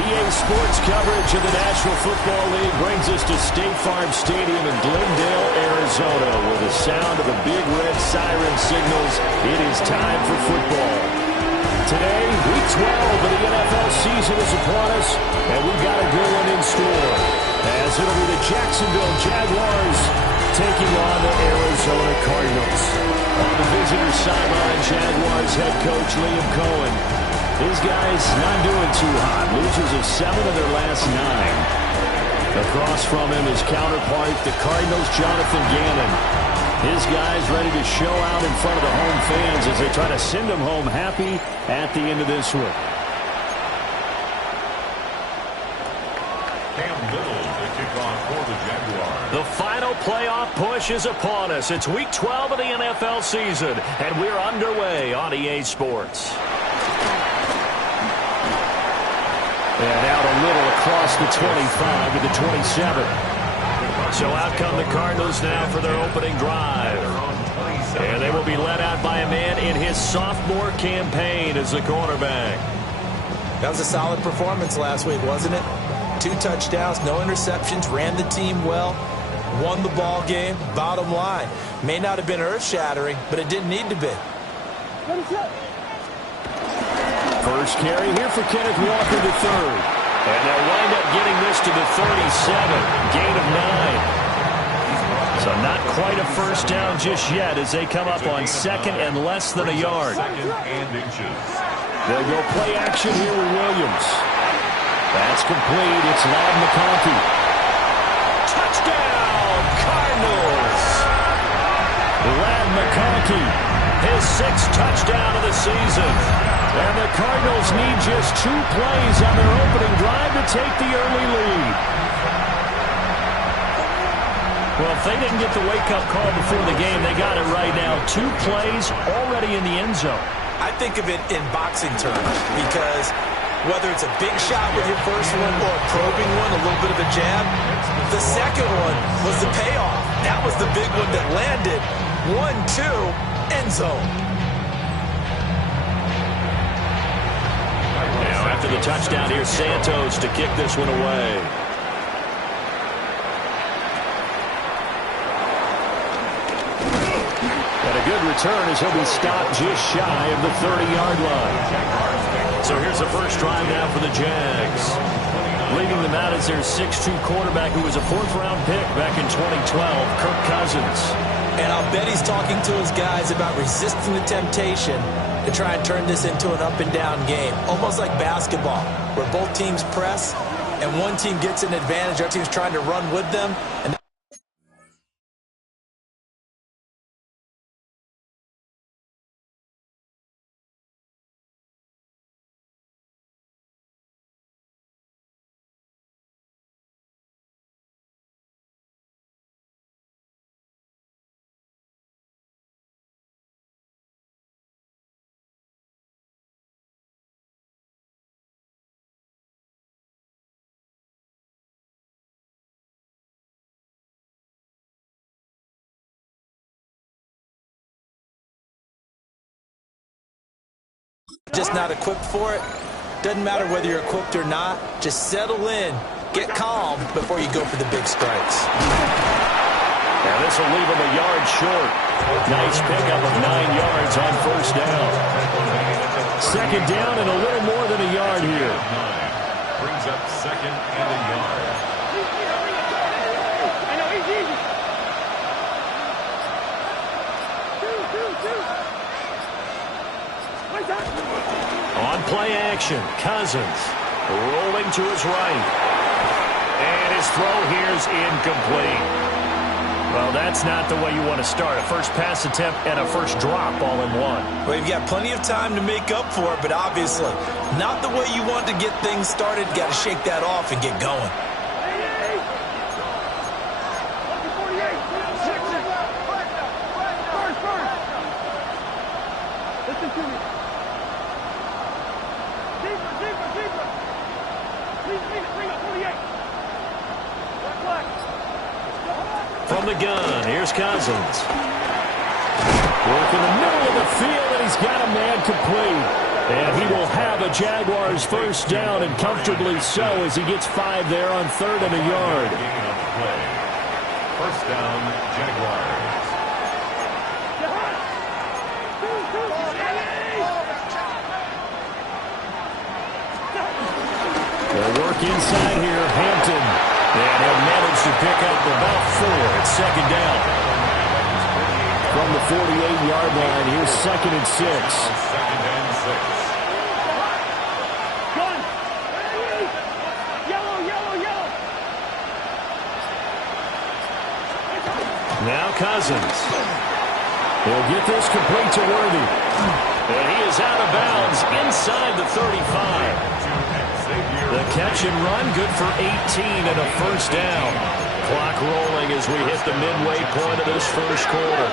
EA Sports coverage of the National Football League brings us to State Farm Stadium in Glendale, Arizona, where the sound of the big red siren signals it is time for football. Today, Week 12 of the NFL season is upon us, and we've got a good one in store, as it'll be the Jacksonville Jaguars taking on the Arizona Cardinals. On the visitor sideline, Jaguars head coach Liam Cohen. His guys not doing too hot. Losers of 7 of their last 9. Across from him, his counterpart, the Cardinals' Jonathan Gannon. His guys ready to show out in front of the home fans as they try to send them home happy at the end of this one. Cam Little to kick off for the Jaguars. The final playoff push is upon us. It's Week 12 of the NFL season, and we're underway on EA Sports. And out a little across the 25 to the 27. So out come the Cardinals now for their opening drive. And they will be led out by a man in his sophomore campaign as the cornerback. That was a solid performance last week, wasn't it? 2 touchdowns, no interceptions, ran the team well, won the ball game. Bottom line, may not have been earth-shattering, but it didn't need to be. First carry here for Kenneth Walker III. And they'll wind up getting this to the 37. Gain of 9. So not quite a first down just yet as they come up on second and less than a yard. Second and inches. They'll go play action here with Williams. That's complete. It's Ladd McConkey. Touchdown, Cardinals. Ladd McConkey, his 6th touchdown of the season. And the Cardinals need just 2 plays on their opening drive to take the early lead. Well, if they didn't get the wake-up call before the game, they got it right now. 2 plays already in the end zone. I think of it in boxing terms because whether it's a big shot with your first one or a probing one, a little bit of a jab, the second one was the payoff. That was the big one that landed. 1-2, end zone. After the touchdown, here's Santos to kick this one away. And a good return as he'll be stopped just shy of the 30-yard line. So here's the first drive now for the Jags. Leading them out is their 6'2 quarterback who was a 4th-round pick back in 2012, Kirk Cousins. And I'll bet he's talking to his guys about resisting the temptation to try and turn this into an up-and-down game, almost like basketball, where both teams press, and one team gets an advantage, the other team's trying to run with them. And just not equipped for it. Doesn't matter whether you're equipped or not. Just settle in, get calm before you go for the big strikes. Now this will leave him a yard short. Nice pickup of 9 yards on first down. Second down and a little more than a yard here. Brings up second and a yard. On play action, Cousins rolling to his right. And his throw here's incomplete. Well, that's not the way you want to start. A first pass attempt and a first drop all in one. Well, you've got plenty of time to make up for it, but obviously not the way you want to get things started. Got to shake that off and get going. From the gun, here's Cousins. Work in the middle of the field, and he's got a man complete. And he will have a Jaguars first down, and comfortably so, as he gets 5 there on 3rd and a yard. First down, Jaguars. They'll work inside here, Hampton. And he'll manage to pick up about 4 at 2nd down. From the 48-yard line, here's 2nd and 6. 2nd and 6. Now Cousins. He'll get this complete to Worthy. And he is out of bounds inside the 35. The catch and run, good for 18 and a first down. Clock rolling as we hit the midway point of this first quarter.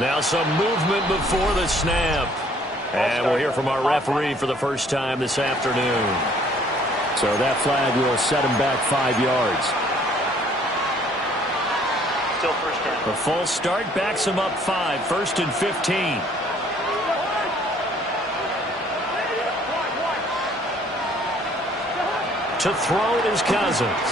Now some movement before the snap. And we'll hear from our referee for the first time this afternoon. So that flag will set him back 5 yards. Still first down. The false start backs him up 5, 1st and 15. To throw is Cousins.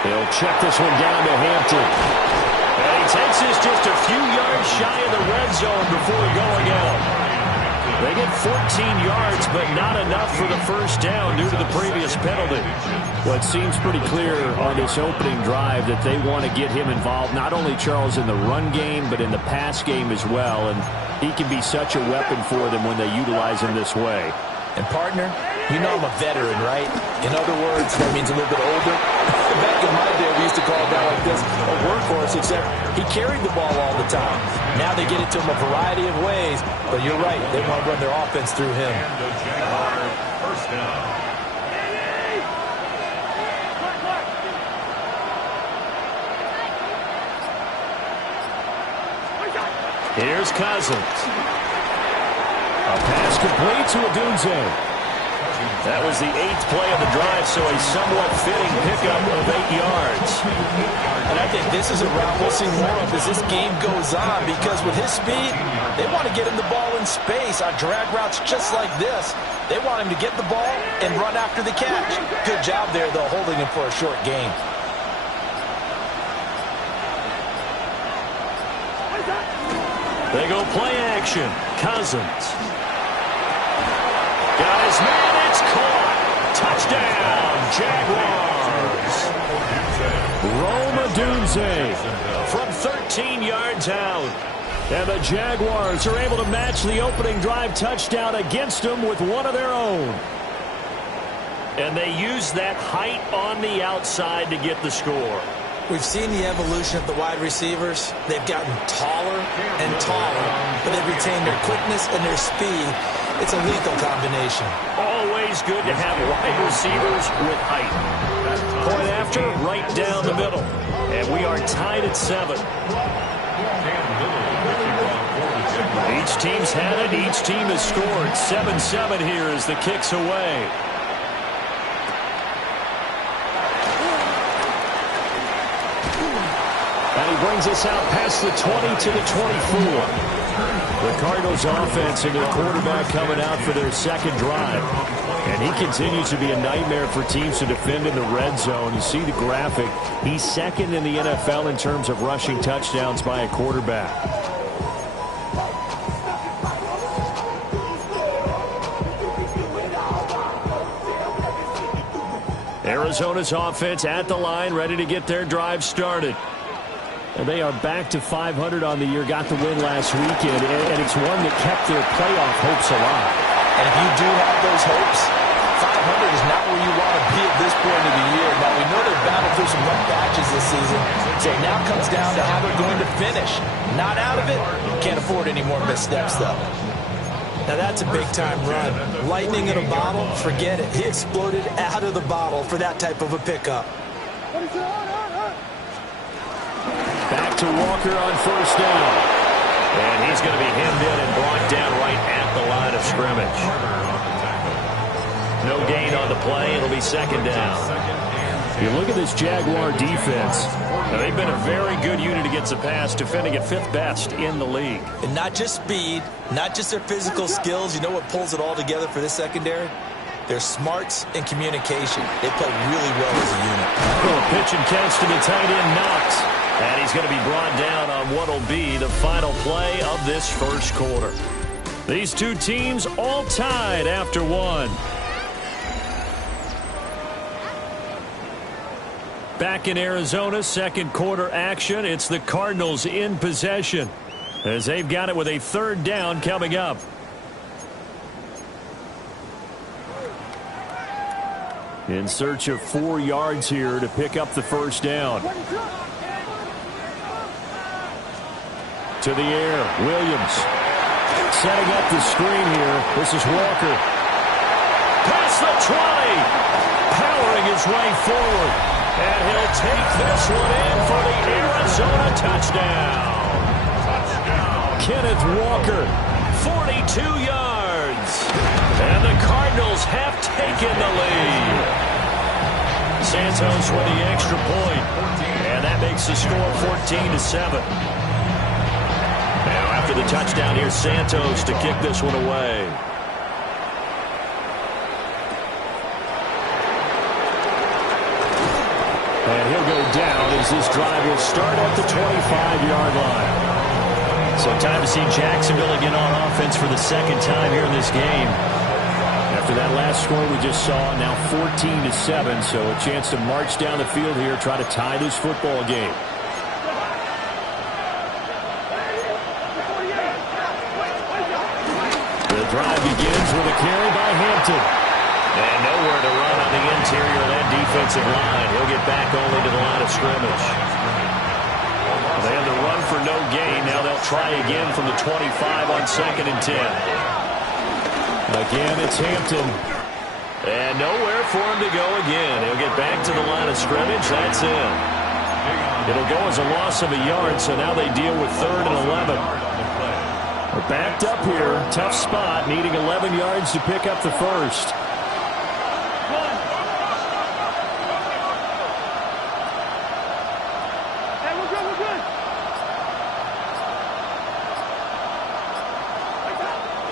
He'll check this one down to Hampton. And he takes this just a few yards shy of the red zone before going out. They get 14 yards, but not enough for the first down due to the previous penalty. Well, it seems pretty clear on this opening drive that they want to get him involved, not only, Charles, in the run game, but in the pass game as well. And he can be such a weapon for them when they utilize him this way. And, partner, you know I'm a veteran, right? In other words, that means a little bit older. Back in my day, we used to call a guy like this a workhorse, except he carried the ball all the time. Now they get it to him a variety of ways, but you're right, they want to run their offense through him. And the Jaguars first down. Here's Cousins. A pass complete to Odunze. That was the 8th play of the drive, so a somewhat fitting pickup of 8 yards. And I think this is a route we'll see more of as this game goes on, because with his speed, they want to get him the ball in space on drag routes just like this. They want him to get the ball and run after the catch. Good job there, though, holding him for a short gain. They go play action. Cousins. Got his man. It's caught. Touchdown, Jaguars. Rome Odunze from 13 yards out. And the Jaguars are able to match the opening drive touchdown against them with one of their own. And they use that height on the outside to get the score. We've seen the evolution of the wide receivers. They've gotten taller and taller, but they've retained their quickness and their speed. It's a lethal combination. Always good to have wide receivers with height. Point after, right down the middle. And we are tied at 7. Each team's had it. Each team has scored. 7-7 here as the kick's away. And he brings us out past the 20 to the 24. The Cardinals offense and their quarterback coming out for their second drive. And he continues to be a nightmare for teams to defend in the red zone. You see the graphic. He's second in the NFL in terms of rushing touchdowns by a quarterback. Arizona's offense at the line, ready to get their drive started. And they are back to 500 on the year, got the win last weekend, and it's one that kept their playoff hopes alive. And if you do have those hopes, 500 is not where you want to be at this point of the year. Now, we know they've battled through some rough patches this season, so it now comes down to how they're going to finish. Not out of it, can't afford any more missteps, though. Now, that's a big-time run. Lightning in a bottle, forget it. He exploded out of the bottle for that type of a pickup. Back to Walker on first down. And he's going to be hemmed in and brought down right at the line of scrimmage. No gain on the play. It'll be second down. You look at this Jaguar defense. Now, they've been a very good unit against the pass, defending at 5th best in the league. And not just speed, not just their physical skills. You know what pulls it all together for this secondary? Their smarts and communication. They play really well as a unit. Pitch and catch to the tight end, Knox. And he's going to be brought down on what will be the final play of this first quarter. These two teams all tied after one. Back in Arizona, second quarter action. It's the Cardinals in possession as they've got it with a 3rd down coming up. In search of 4 yards here to pick up the first down. To the air, Williams. Setting up the screen here. This is Walker. Past the 20. Powering his way forward. And he'll take this one in for the Arizona touchdown. Kenneth Walker, 42 yards. And the Cardinals have taken the lead. Santos with the extra point. And that makes the score 14-7. Now after the touchdown, here's Santos to kick this one away. And he'll go down as this drive will start at the 25-yard line. So time to see Jacksonville again on offense for the second time here in this game. After that last score we just saw, now 14-7, so a chance to march down the field here, try to tie this football game. The drive begins with a carry by Hampton. And nowhere to run on the interior of that defensive line. He'll get back only to the line of scrimmage. They had the run for no gain. Now they'll try again from the 25 on 2nd and 10. Again, it's Hampton. And nowhere for him to go again. He'll get back to the line of scrimmage. That's it. It'll go as a loss of a yard, so now they deal with 3rd and 11. They're backed up here. Tough spot, needing 11 yards to pick up the first.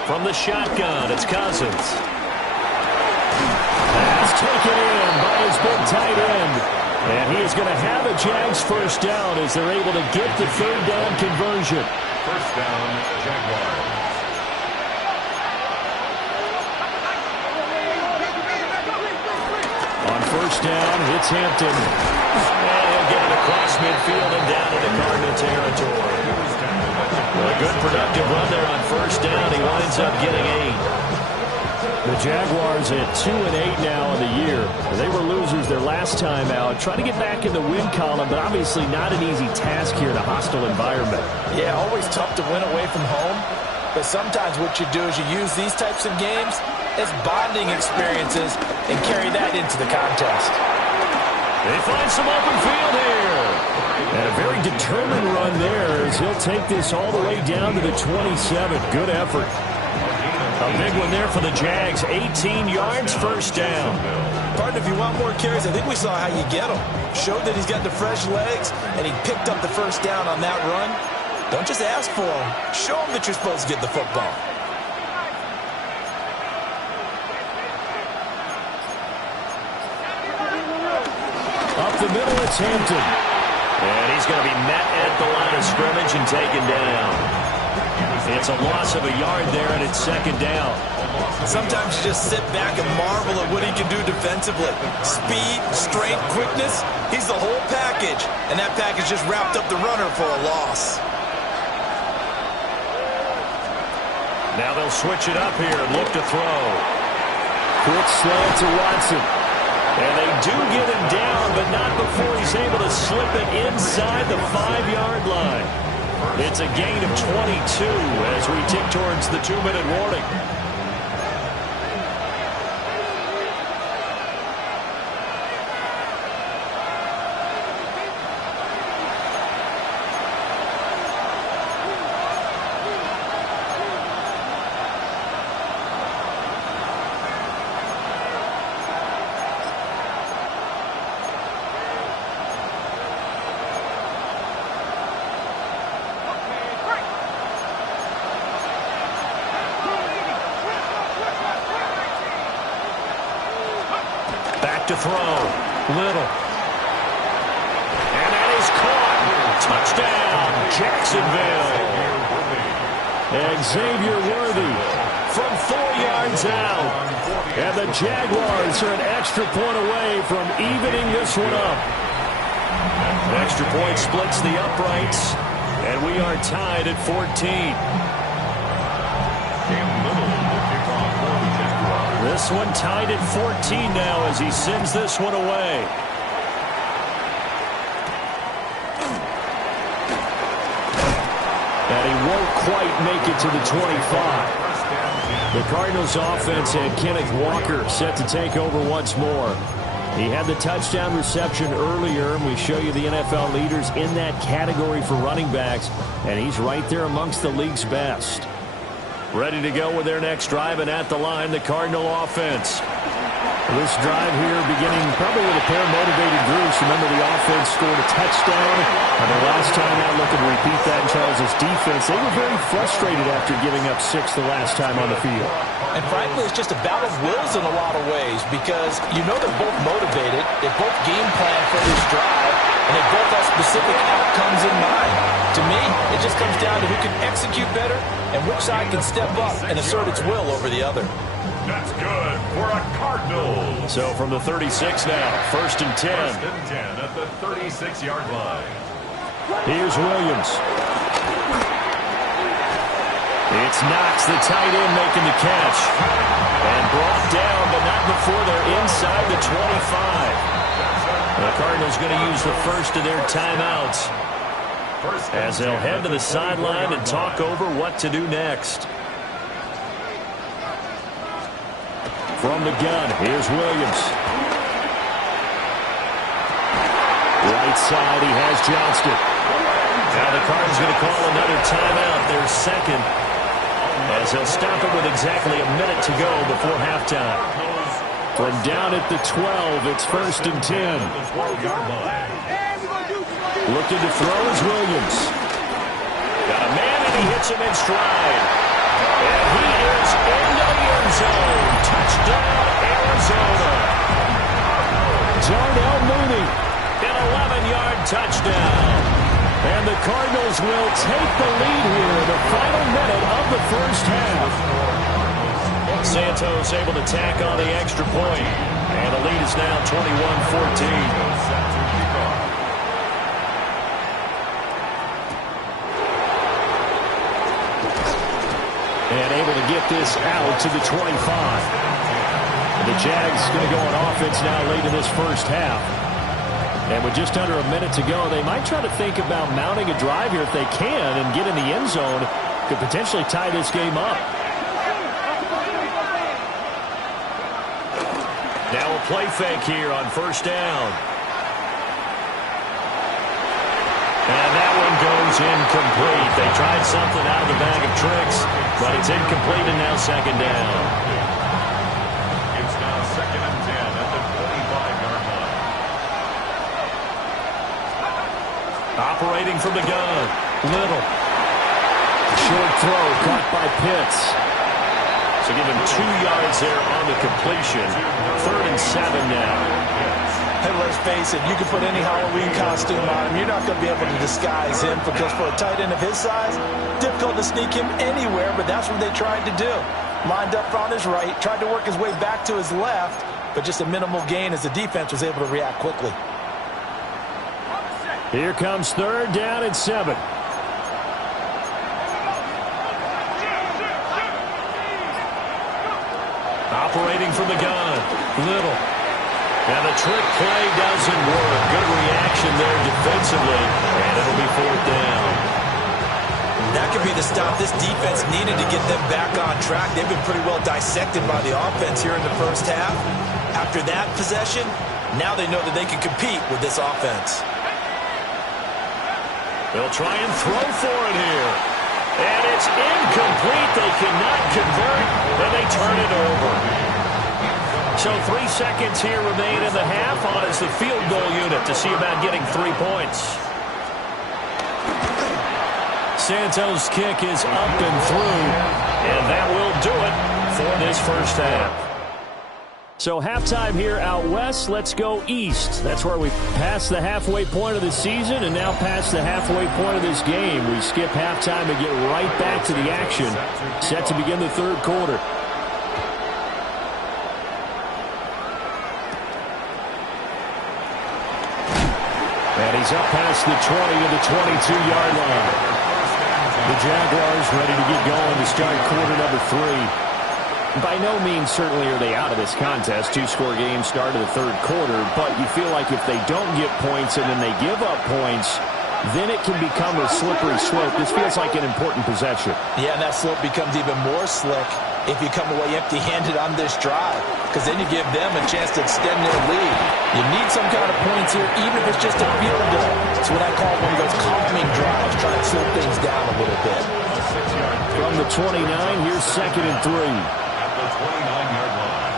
From the shotgun, it's Cousins. Pass taken in by his big tight end. And he is going to have a Jags first down as they're able to get the 3rd down conversion. First down, Jaguars. On first down, it's Hampton. And he'll get it across midfield and down into Cardinal territory. Well, a good productive run there on first down. He winds up getting 8. The Jaguars at 2-8 now in the year. They were losers their last time out. Trying to get back in the win column, but obviously not an easy task here in a hostile environment. Yeah, always tough to win away from home. But sometimes what you do is you use these types of games as bonding experiences and carry that into the contest. They find some open field here. And a very determined run there as he'll take this all the way down to the 27. Good effort. A big one there for the Jags. 18 yards, first down. Partner, if you want more carries, I think we saw how you get them. Showed that he's got the fresh legs, and he picked up the first down on that run. Don't just ask for them. Show them that you're supposed to get the football. Up the middle, it's Hampton. And he's going to be met at the line of scrimmage and taken down. It's a loss of a yard there, and it's 2nd down. Sometimes you just sit back and marvel at what he can do defensively. Speed, strength, quickness, he's the whole package. And that package just wrapped up the runner for a loss. Now they'll switch it up here and look to throw. Quick slant to Watson. And they do get him down, but not before he's able to slip it inside the 5-yard line. It's a gain of 22 as we tick towards the 2-minute warning. back to throw. Little. And that is caught. Touchdown, Jacksonville. Xavier Worthy from 4 yards out. And the Jaguars are an extra point away from evening this one up. An extra point splits the uprights, and we are tied at 14. This one tied at 14 now as he sends this one away. And he won't quite make it to the 25. The Cardinals offense and Kenneth Walker set to take over once more. He had the touchdown reception earlier, and we show you the NFL leaders in that category for running backs, and he's right there amongst the league's best. Ready to go with their next drive, and at the line, the Cardinal offense. This drive here beginning probably with a pair of motivated groups. Remember, the offense scored a touchdown. And the last time out, looking to repeat that in Charles' defense, they were very frustrated after giving up 6 the last time on the field. And frankly, it's just a battle of wills in a lot of ways because you know they're both motivated. They both game plan for this drive, and they both have specific outcomes in mind. To me, it just comes down to who can execute better and which side can step up and assert its will over the other. That's good for a Cardinals. So from the 36 now, 1st and 10. 1st and 10 at the 36-yard line. Here's Williams. It's Knox, the tight end, making the catch. And brought down, but not before they're inside the 25. The Cardinals going to use the first of their timeouts as they'll head to the sideline and talk over what to do next. From the gun, here's Williams. Right side, he has Johnston. Now the Cardinals going to call another timeout, their second, as they'll stop it with exactly a minute to go before halftime. From down at the 12, it's 1st and 10. Looking to throw is Williams. Got a man, and he hits him in stride. And he is into the end zone. Touchdown, Arizona. Darnell Mooney, an 11-yard touchdown. And the Cardinals will take the lead here in the final minute of the first half. Santos able to tack on the extra point. And the lead is now 21-14. And able to get this out to the 25. The Jags going to go on offense now late in this first half. And with just under a minute to go, they might try to think about mounting a drive here if they can and get in the end zone. Could potentially tie this game up. Now a play fake here on 1st down. And that one goes incomplete. They tried something out of the bag of tricks, but it's incomplete and now 2nd down. It's now 2nd and 10 at the 25-yard line. Operating from the gun, Little. Short throw caught by Pitts. So give him 2 yards there on the completion. 3rd and 7 now. Hey, let's face it, you can put any Halloween costume on him. You're not going to be able to disguise him because for a tight end of his size, difficult to sneak him anywhere, but that's what they tried to do. Lined up on his right, tried to work his way back to his left, but just a minimal gain as the defense was able to react quickly. Here comes 3rd down and 7. Operating from the gun, Little. And the trick play doesn't work. Good reaction there defensively, and it'll be 4th down. That could be the stop this defense needed to get them back on track. They've been pretty well dissected by the offense here in the first half. After that possession, now they know that they can compete with this offense. They'll try and throw for it here. And it's incomplete. They cannot convert, and they turn it over. So 3 seconds here remain in the half on as the field goal unit to see about getting 3 points. Santos' kick is up and through, and that will do it for this first half. So halftime here out west, let's go east. That's where we passed the halfway point of the season and now past the halfway point of this game. We skip halftime and get right back to the action. Set to begin the third quarter. And he's up past the 20 to the 22-yard line. The Jaguars ready to get going to start quarter number 3. By no means certainly are they out of this contest. Two-score game start of the third quarter, but you feel like if they don't get points and then they give up points, then it can become a slippery slope. This feels like an important possession. Yeah, and that slope becomes even more slick if you come away empty-handed on this drive, because then you give them a chance to extend their lead. You need some kind of points here, even if it's just a field goal. It's what I call one of those calming drives, trying to slow things down a little bit. From the 29, here's 2nd and 3. 29-yard line.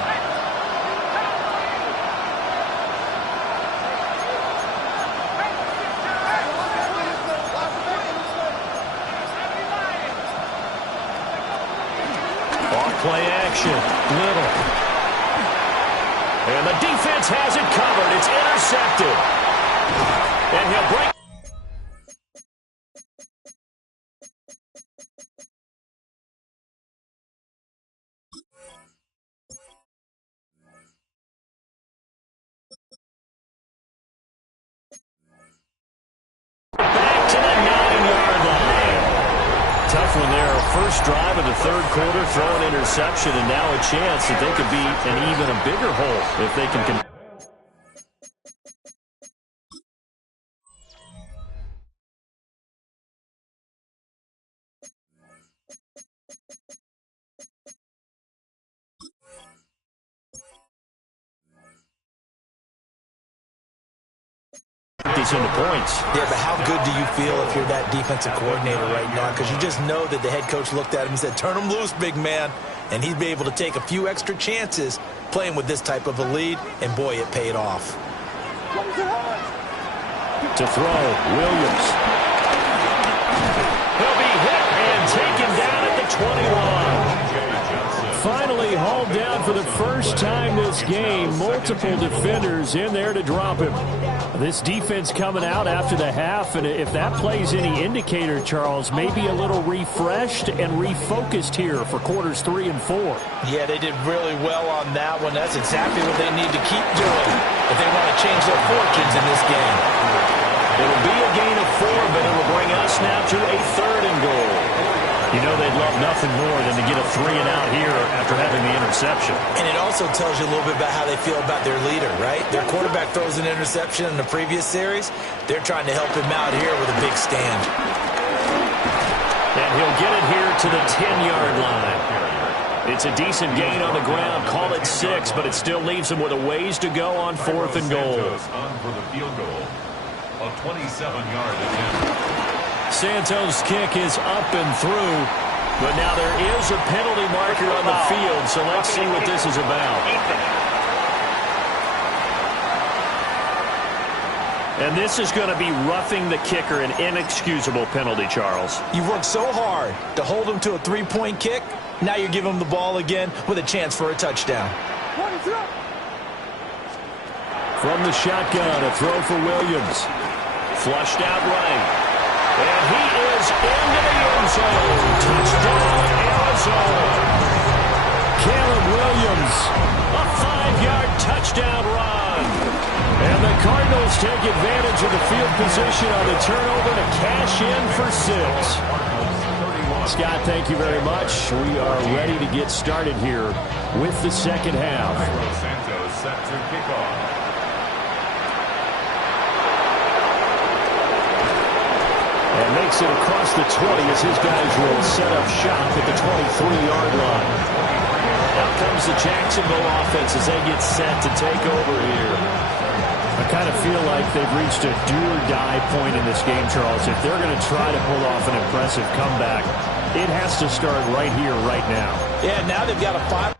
Off-play action. Little. And the defense has it covered. It's intercepted. And he'll break. Back to the 9-yard line. Tough one there. First drive of the third quarter, throw an interception, and now a chance that they could be an even a bigger hole if they can. These into points. Yeah, but how good do you feel if you're that defensive coordinator right now? Because you just know that the head coach looked at him and said, turn him loose, big man. And he'd be able to take a few extra chances playing with this type of a lead, and boy, it paid off. To throw, Williams. He'll be hit and taken down at the 21. Finally hauled down for the first time this game. Multiple defenders in there to drop him. This defense coming out after the half, and if that plays any indicator, Charles, maybe a little refreshed and refocused here for quarters 3 and 4. Yeah, they did really well on that one. That's exactly what they need to keep doing if they want to change their fortunes in this game. It'll be a gain of 4, but it'll bring us now to a 3rd and goal. You know they'd love nothing more than to get a 3-and-out here after having the interception. And it also tells you a little bit about how they feel about their leader, right? Their quarterback throws an interception in the previous series. They're trying to help him out here with a big stand. And he'll get it here to the 10-yard line. It's a decent gain on the ground. Call it 6, but it still leaves him with a ways to go on 4th and goal. On for the field goal. A 27-yard attempt. Santos' kick is up and through, but now there is a penalty marker on the field, so let's see what this is about. And this is going to be roughing the kicker, an inexcusable penalty, Charles. You've worked so hard to hold him to a 3-point kick. Now you're giving him the ball again with a chance for a touchdown. From the shotgun, a throw for Williams. Flushed out right. And he is into the end zone. Touchdown, Arizona. Caleb Williams, a 5-yard touchdown run. And the Cardinals take advantage of the field position on the turnover to cash in for 6. Scott, thank you very much. We are ready to get started here with the second half. Santos set to kick off. And makes it across the 20 as his guys will set up shop at the 23-yard line. Out comes the Jacksonville offense as they get set to take over here. I kind of feel like they've reached a do-or-die point in this game, Charles. If they're going to try to pull off an impressive comeback, it has to start right here, right now. Yeah, now they've got a 5.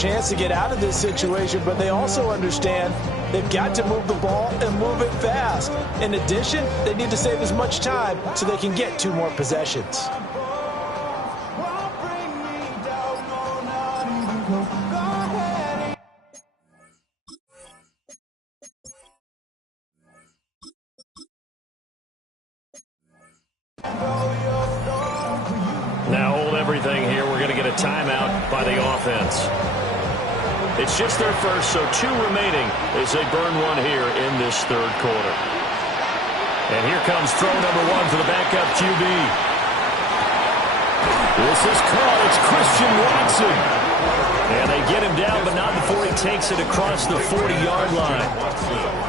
chance to get out of this situation, but they also understand they've got to move the ball and move it fast. In addition, they need to save as much time so they can get 2 more possessions. Now hold everything here. We're going to get a timeout by the offense. It's just their first, so 2 remaining as they burn one here in this third quarter. And here comes throw number 1 for the backup QB. This is caught. It's Christian Watson. And they get him down, but not before he takes it across the 40-yard line.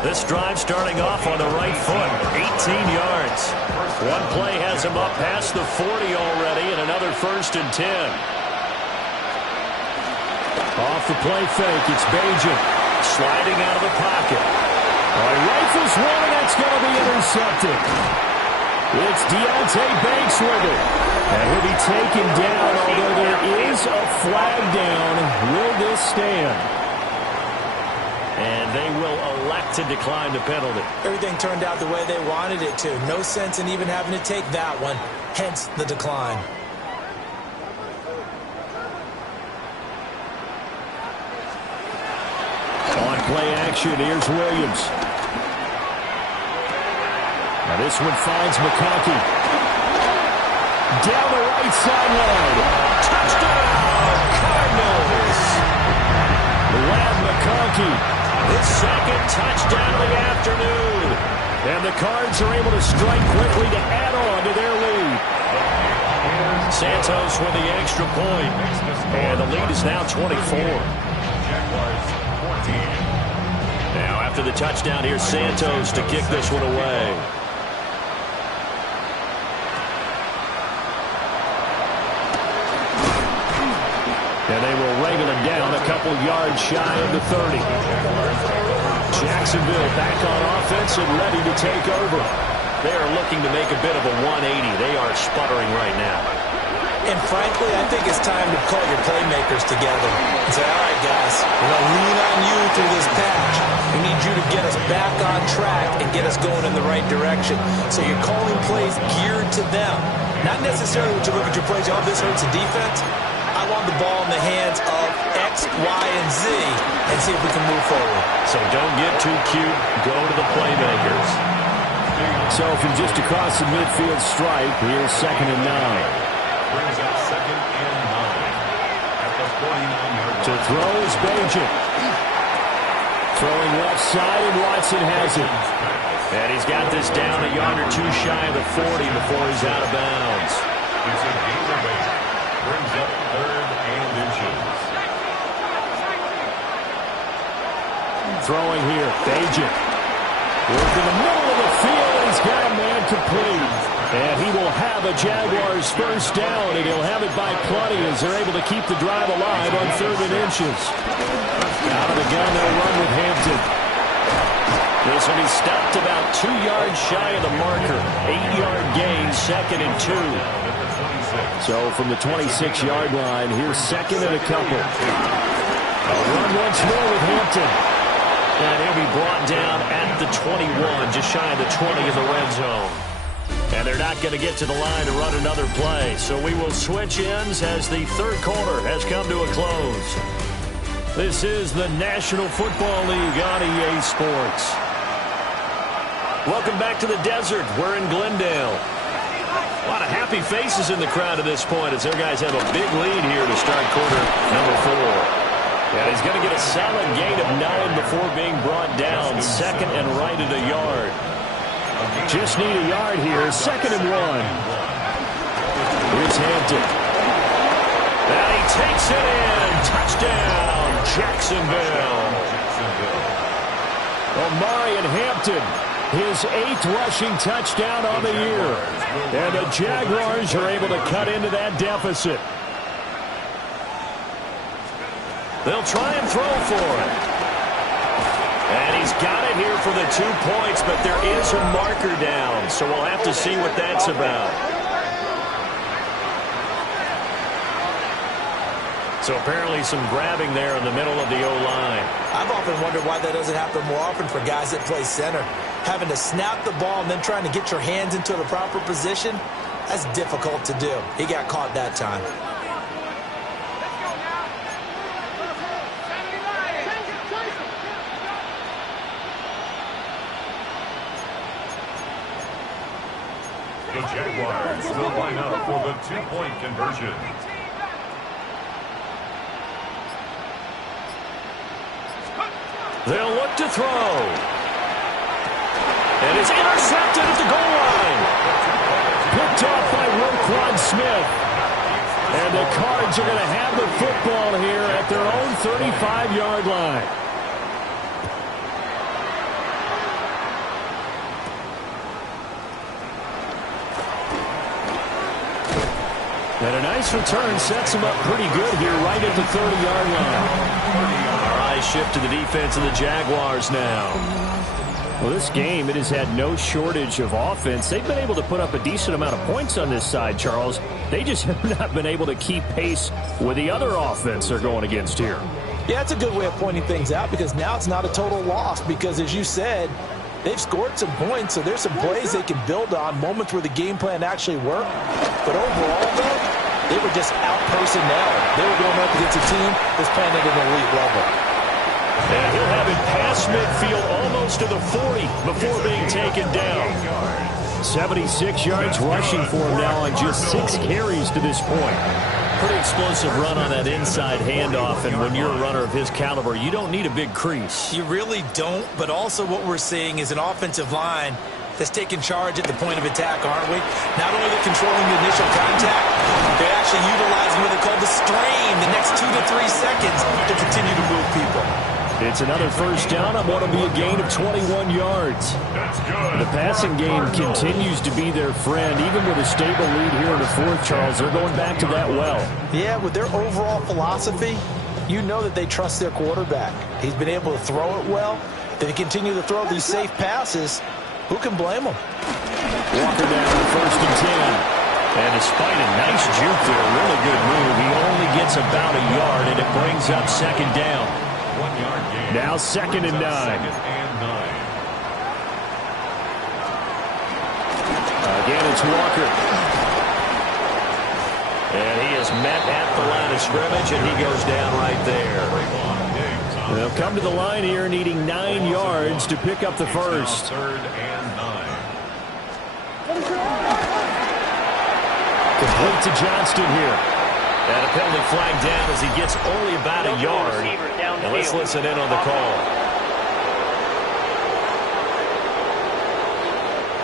This drive starting off on the right foot, 18 yards. One play has him up past the 40 already, and another 1st and 10. Off the play fake, it's Bagent sliding out of the pocket. Rifles one, and that's going to be intercepted. It's Deonte Banks with it. And he'll be taken down, although there is a flag down. Will this stand? And they will elect to decline the penalty. Everything turned out the way they wanted it to. No sense in even having to take that one, hence the decline. On play action, here's Williams. Now this one finds McConkey. Down the right sideline. Touchdown, Cardinals. Ladd McConkey, his 2nd touchdown of the afternoon. And the Cards are able to strike quickly to add on to their lead. Santos with the extra point. And the lead is now 24. Now after the touchdown, here's Santos to kick this one away. And they will wrangle him down a couple yards shy of the 30. Jacksonville back on offense and ready to take over. They are looking to make a bit of a 180. They are sputtering right now. And frankly, I think it's time to call your playmakers together and say, all right, guys, we're going to lean on you through this patch. We need you to get us back on track and get us going in the right direction. So you're calling plays geared to them. Not necessarily when you look at your plays, oh, this hurts the defense. I want the ball in the hands of X, Y, and Z and see if we can move forward. So don't get too cute. Go to the playmakers. So from just across the midfield stripe, here's 2nd and 9. Brings up 2nd and 9 at the 49-yard line. To throw is Bagent. Throwing left side, and Watson has it. And he's got this down a yard or 2 shy of the 40 before he's out of bounds. It's a gain of 8. Brings up 3rd and inches. Throwing here, Bagent. Work in the middle of the field, and he's got a man complete. And he will have a Jaguars 1st down, and he'll have it by plenty as they're able to keep the drive alive on 3rd and inches. Out of the gun, they'll run with Hampton. This will be stopped about 2 yards shy of the marker. 8-yard gain, 2nd and 2. So from the 26-yard line, here's 2nd and a couple. A run once more with Hampton. And he'll be brought down at the 21, just shy of the 20 in the red zone. And they're not going to get to the line to run another play. So we will switch ends as the third quarter has come to a close. This is the National Football League on EA Sports. Welcome back to the desert. We're in Glendale. A lot of happy faces in the crowd at this point as their guys have a big lead here to start quarter number 4. Yeah, he's going to get a solid gain of 9 before being brought down. 2nd and right at a yard. Just need a yard here. 2nd and 1. Here's Hampton. And he takes it in. Touchdown, Jacksonville. Omarion Hampton, his 8th rushing touchdown on the year. And the Jaguars are able to cut into that deficit. They'll try and throw for it. And he's got it here for the 2 points, but there is a marker down, so we'll have to see what that's about. So apparently some grabbing there in the middle of the O-line. I've often wondered why that doesn't happen more often for guys that play center. Having to snap the ball and then trying to get your hands into the proper position, that's difficult to do. He got caught that time. The Jaguars will line up for the two-point conversion. They'll look to throw. And it's intercepted at the goal line. Picked off by Roquan Smith. And the Cards are going to have the football here at their own 35-yard line. And a nice return sets him up pretty good here right at the 30-yard line. Our eyes shift to the defense of the Jaguars now. Well, this game, it has had no shortage of offense. They've been able to put up a decent amount of points on this side, Charles. They just have not been able to keep pace with the other offense they're going against here. Yeah, that's a good way of pointing things out because now it's not a total loss because, as you said, they've scored some points, so there's some plays they can build on, moments where the game plan actually worked. But overall, though, they were just out-personnel. They were going up against a team that's playing at an elite level. And he'll have it past midfield almost to the 40 before being taken down. 76 yards rushing for him now on just 6 carries to this point. Pretty explosive run on that inside handoff, and when you're a runner of his caliber, you don't need a big crease. You really don't, but also what we're seeing is an offensive line that's taking charge at the point of attack, aren't we? Not only are they controlling the initial contact, they're actually utilizing what they call the strain the next 2 to 3 seconds to continue to move people. It's another first down on what will be a gain of 21 yards. That's good. The passing game continues to be their friend. Even with a stable lead here in the fourth, Charles, they're going back to that well. Yeah, with their overall philosophy, you know that they trust their quarterback. He's been able to throw it well. They continue to throw these safe passes. Who can blame them? Walker down to first and 10. And despite a nice juke there, really good move, he only gets about a yard, and it brings up second down. 1 yard gain. Now second and 9. Again, it's Walker. And he is met at the line of scrimmage, and he goes down right there. They'll come to the line here needing 9 yards to pick up the first. 3rd and 9. Complete to Johnston here. And a penalty flag down as he gets only about a yard. And let's listen in on the call.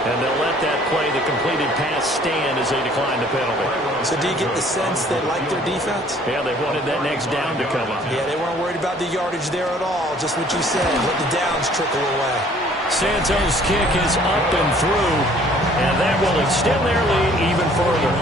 And they'll let that play, the completed pass, stand as they decline the penalty. So do you get the sense they like their defense? Yeah, they wanted that next down to come up. Yeah, they weren't worried about the yardage there at all. Just what you said. Let the downs trickle away. Santos' kick is up and through, and that will extend their lead even further.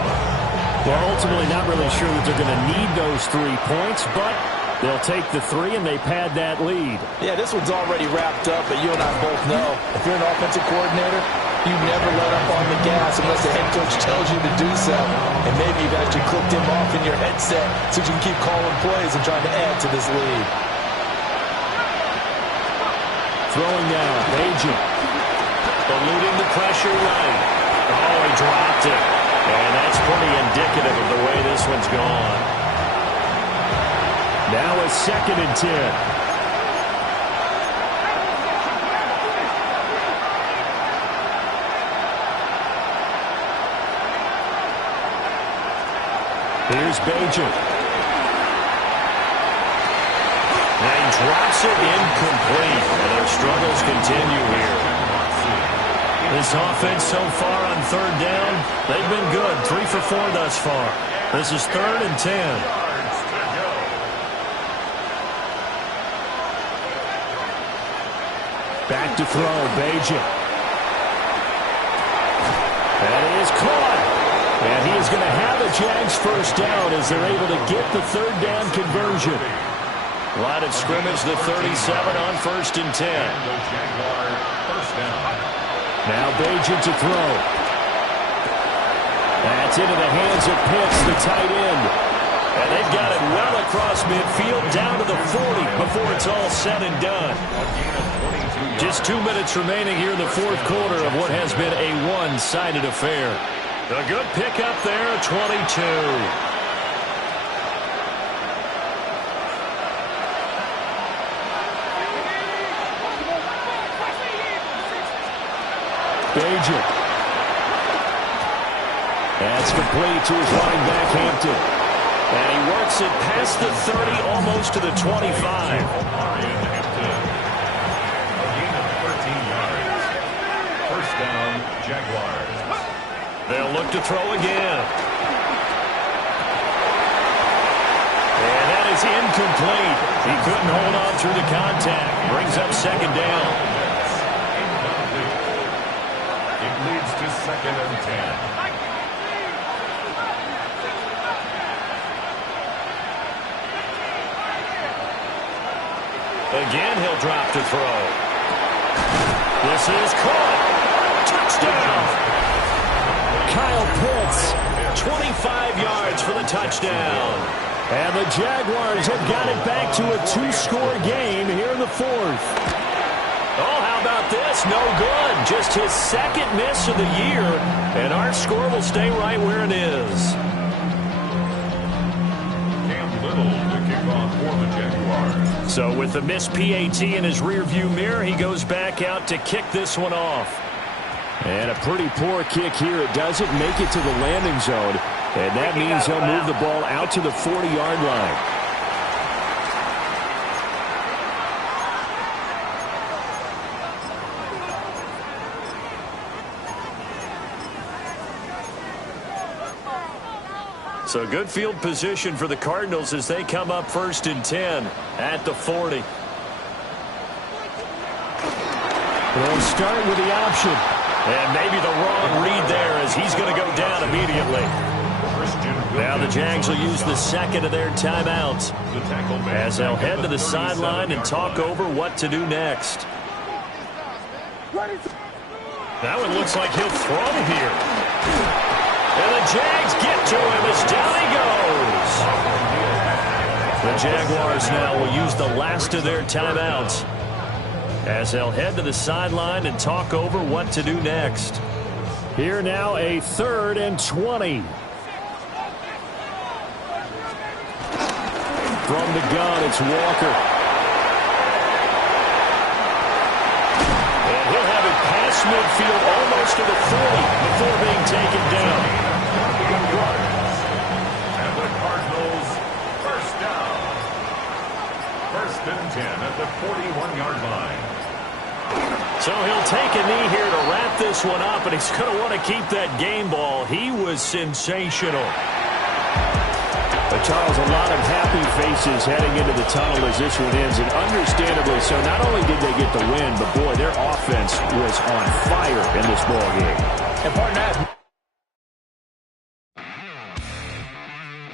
Well, ultimately not really sure that they're going to need those 3 points, but they'll take the 3 and they pad that lead. Yeah, this one's already wrapped up, but you and I both know if you're an offensive coordinator, you never let up on the gas unless the head coach tells you to do so. And maybe you've actually clicked him off in your headset so you can keep calling plays and trying to add to this lead. Throwing down, Bagent. Eluding the pressure right. Oh, he dropped it. And that's pretty indicative of the way this one's gone. Now it's second and 10. Here's Bagent. And he drops it incomplete. And their struggles continue here. This offense so far on 3rd down, they've been good. 3 for 4 thus far. This is 3rd and 10. Back to throw, Bagent. And he is caught. And he is going to have a Jags first down as they're able to get the 3rd down conversion. Line of scrimmage, the 37 on 1st and 10. Now Bagent to throw. That's into the hands of Pitts, the tight end. And they've got it well across midfield down to the 40 before it's all said and done. Just 2 minutes remaining here in the fourth quarter of what has been a one-sided affair. A good pickup there, 22. Bajan. That's complete to his running back, Hampton. And he works it past the 30, almost to the 25. First down, Jaguars. They'll look to throw again. And that is incomplete. He couldn't hold on through the contact. Brings up second down. It leads to second and 10. Again, he'll drop to throw. This is caught. Touchdown. Kyle Pitts, 25 yards for the touchdown. And the Jaguars have got it back to a two-score game here in the fourth. Oh, how about this? No good. Just his second miss of the year. And our score will stay right where it is. Cam Little to kick off for the Jaguars. So with the missed PAT in his rearview mirror, he goes back out to kick this one off. And a pretty poor kick here. It doesn't make it to the landing zone. And that means he'll move the ball out to the 40-yard line. So good field position for the Cardinals as they come up first and 10 at the 40. They'll start with the option. And maybe the wrong read there as he's going to go down immediately. Now the Jags will use the second of their timeouts as they'll head to the sideline and talk over what to do next. That one looks like he'll throw here. And the Jags get to him as down he goes. The Jaguars now will use the last of their timeouts as they'll head to the sideline and talk over what to do next. Here now a 3rd and 20. From the gun, it's Walker. And he'll have it past midfield almost to the 40 before being taken down. And the Cardinals first down. First and 10 at the 41-yard line. So he'll take a knee here to wrap this one up, and he's going to want to keep that game ball. He was sensational. But Charles, a lot of happy faces heading into the tunnel as this one ends, and understandably so. Not only did they get the win, but boy, their offense was on fire in this ball game. And part of that